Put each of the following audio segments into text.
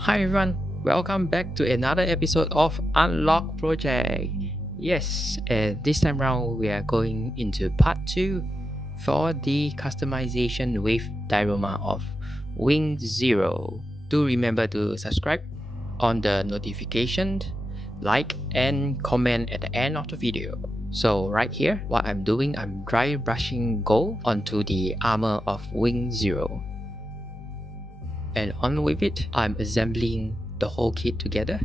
Hi everyone, welcome back to another episode of Unlock Project. Yes, and this time round we are going into part 2 for the customization with diorama of Wing Zero. Do remember to subscribe on the notification, like and comment at the end of the video. So right here, what I'm doing, I'm dry brushing gold onto the armor of Wing Zero. And on with it, I'm assembling the whole kit together.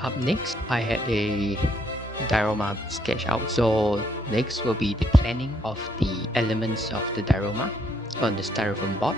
Up next, I had a diorama sketch out. So next will be the planning of the elements of the diorama on the styrofoam board.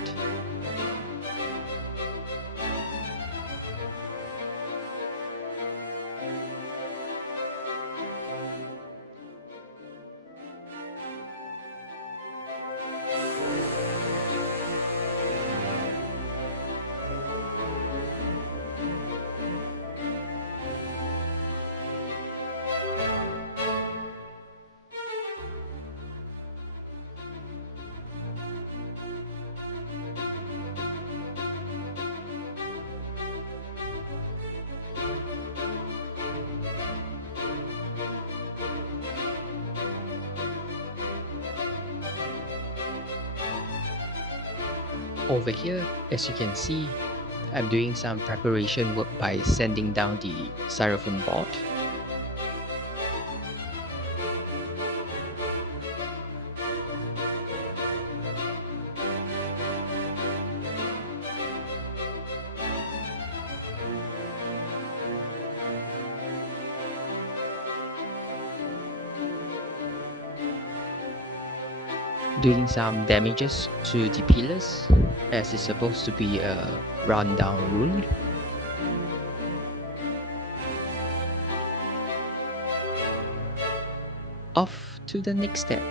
Over here, as you can see, I'm doing some preparation work by sanding down the styrofoam board. Doing some damages to the pillars as it's supposed to be a rundown rune. Off to the next step.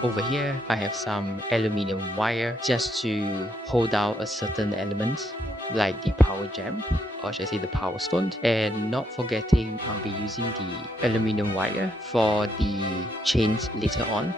Over here, I have some aluminum wire just to hold down a certain element like the power gem, or should I say the power stone, and not forgetting I'll be using the aluminum wire for the chains later on.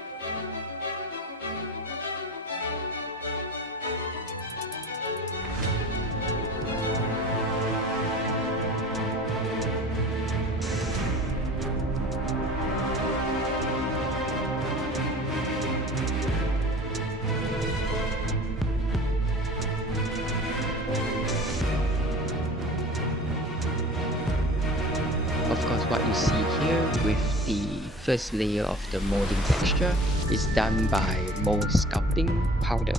Of course, what you see here with the first layer of the molding texture is done by mold sculpting powder.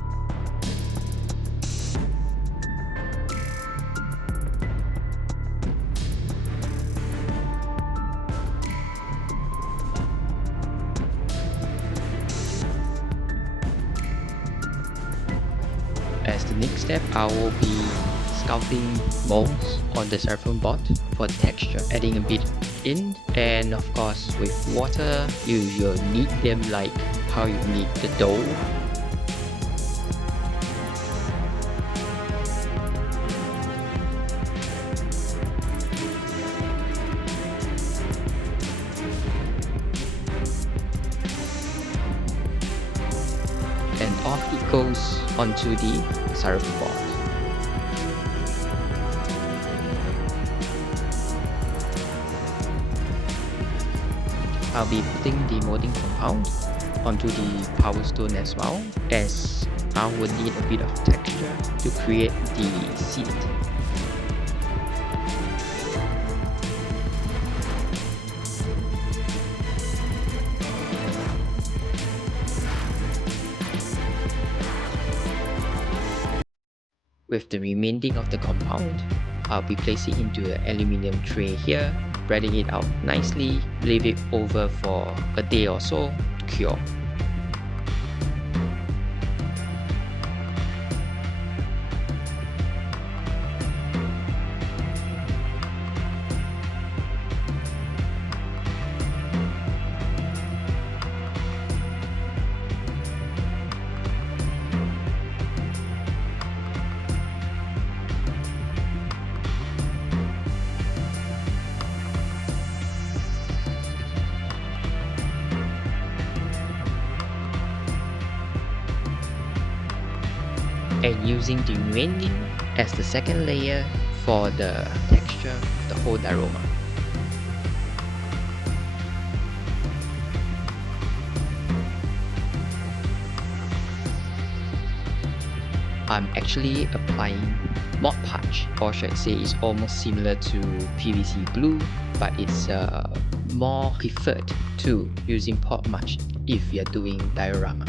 As the next step, I will be sculpting molds on the styrofoam board for texture, adding a bit in, and of course with water you'll knead them like how you knead the dough. And off it goes onto the styrofoam board. I'll be putting the molding compound onto the power stone as well, as I would need a bit of texture to create the seat. With the remaining of the compound, I'll be placing into the aluminium tray here, spreading it out nicely, leave it over for a day or so to cure. And using the remaining as the second layer for the texture of the whole diorama. I'm actually applying Mod Podge, or should I say it's almost similar to PVC glue, but it's more preferred to using Podge if you're doing diorama.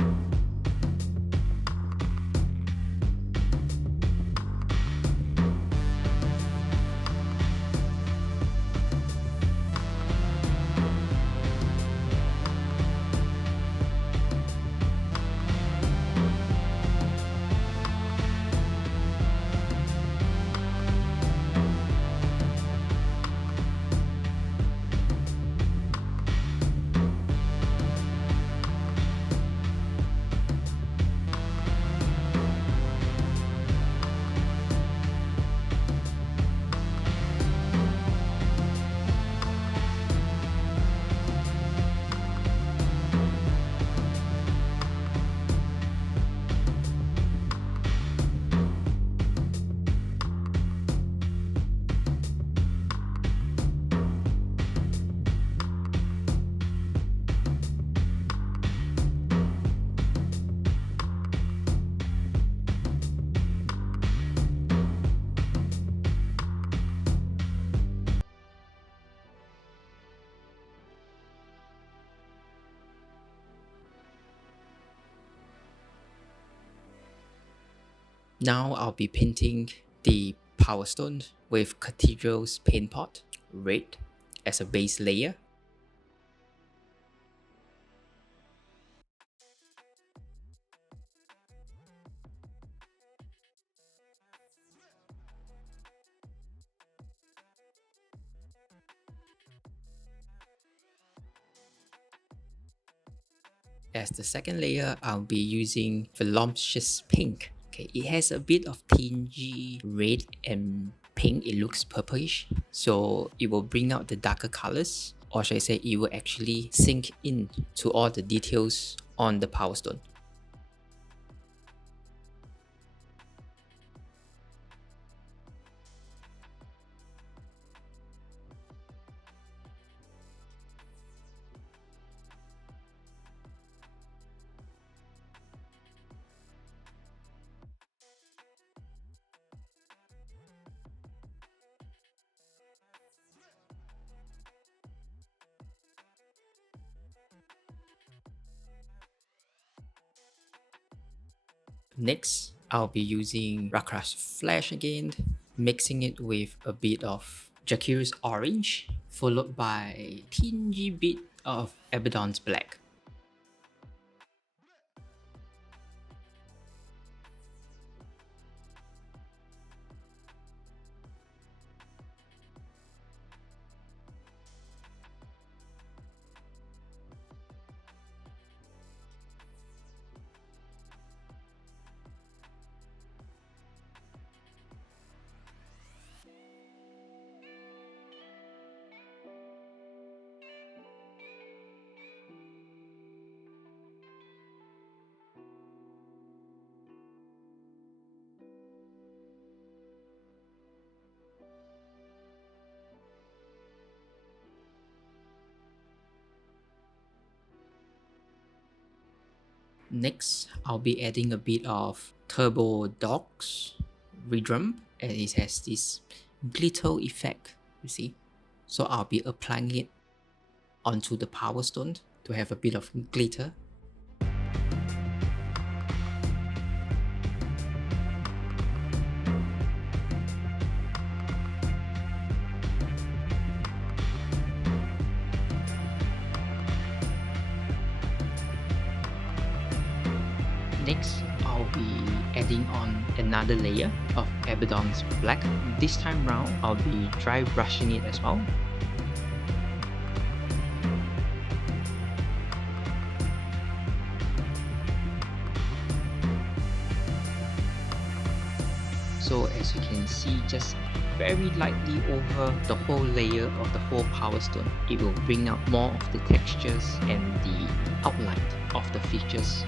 Now I'll be painting the power stone with cathedral's paint pot, red, as a base layer. As the second layer, I'll be using voluptuous pink. Okay, it has a bit of tingy red and pink. It looks purplish, so it will bring out the darker colors, or should I say it will actually sink in to all the details on the power stone. Next, I'll be using Rakra's Flash again, mixing it with a bit of Jacquard's Orange, followed by a tingy bit of Abaddon's Black. Next, I'll be adding a bit of turbo dogs redrum, and it has this glitter effect, you see. So I'll be applying it onto the power stone to have a bit of glitter. Next, I'll be adding on another layer of Abaddon's black. This time round, I'll be dry brushing it as well. So as you can see, just very lightly over the whole layer of the whole power stone, it will bring out more of the textures and the outline of the features.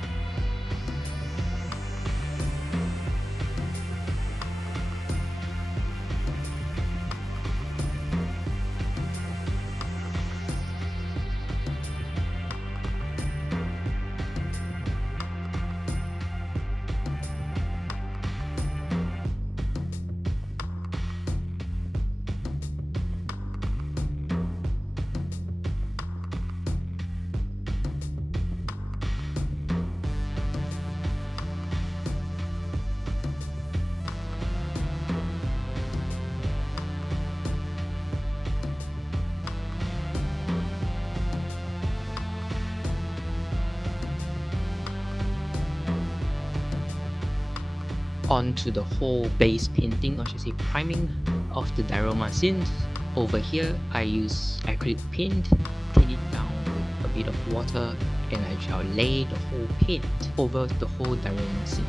Onto the whole base painting, or should I say priming of the diorama scenes. Over here, I use acrylic paint, thin it down with a bit of water, and I shall lay the whole paint over the whole diorama scene.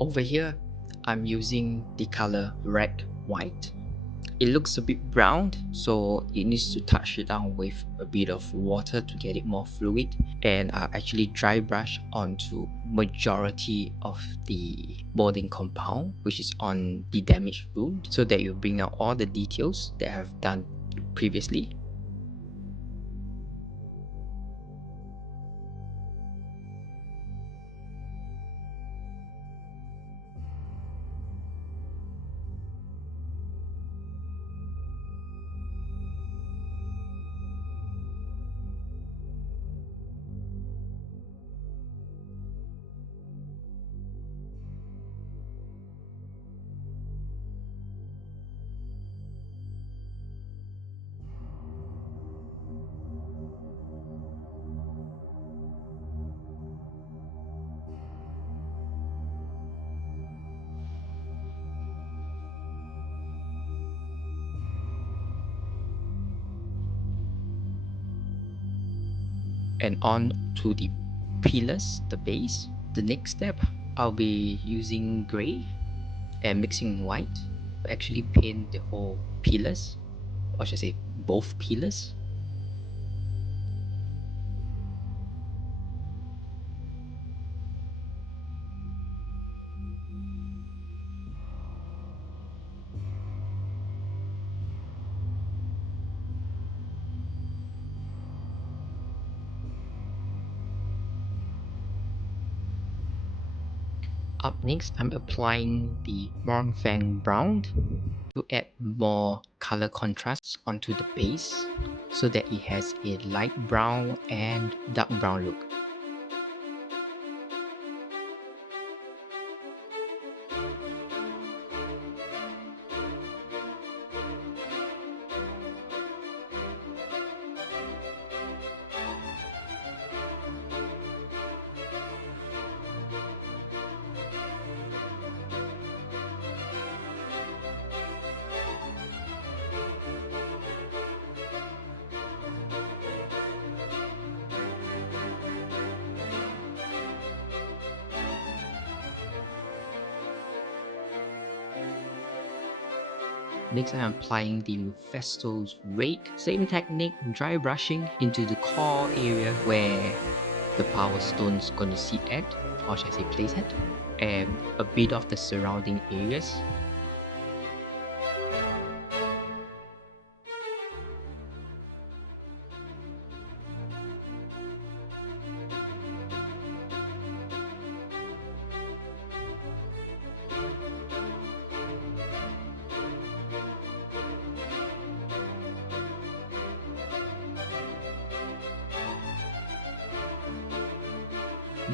Over here, I'm using the color red white. It looks a bit brown, so it needs to touch it down with a bit of water to get it more fluid. And I actually dry brush onto majority of the molding compound, which is on the damaged wound, so that you bring out all the details that I've done previously. And on to the pillars, the base. The next step, I'll be using gray and mixing white to actually paint the whole pillars, or should I say both pillars. Up next, I'm applying the Mornfang brown to add more color contrasts onto the base so that it has a light brown and dark brown look. Next, I am applying the Festo's rake. Same technique, dry brushing into the core area where the power stone's gonna sit at, or should I say place at, and a bit of the surrounding areas.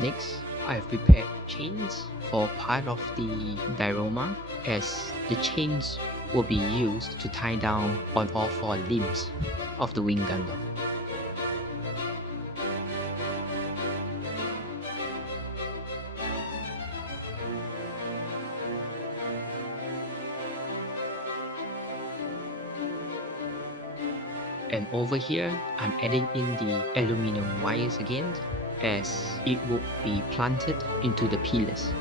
Next, I have prepared chains for part of the diorama, as the chains will be used to tie down on all four limbs of the wing Gundam. And over here, I'm adding in the aluminum wires again, as it will be planted into the pillars.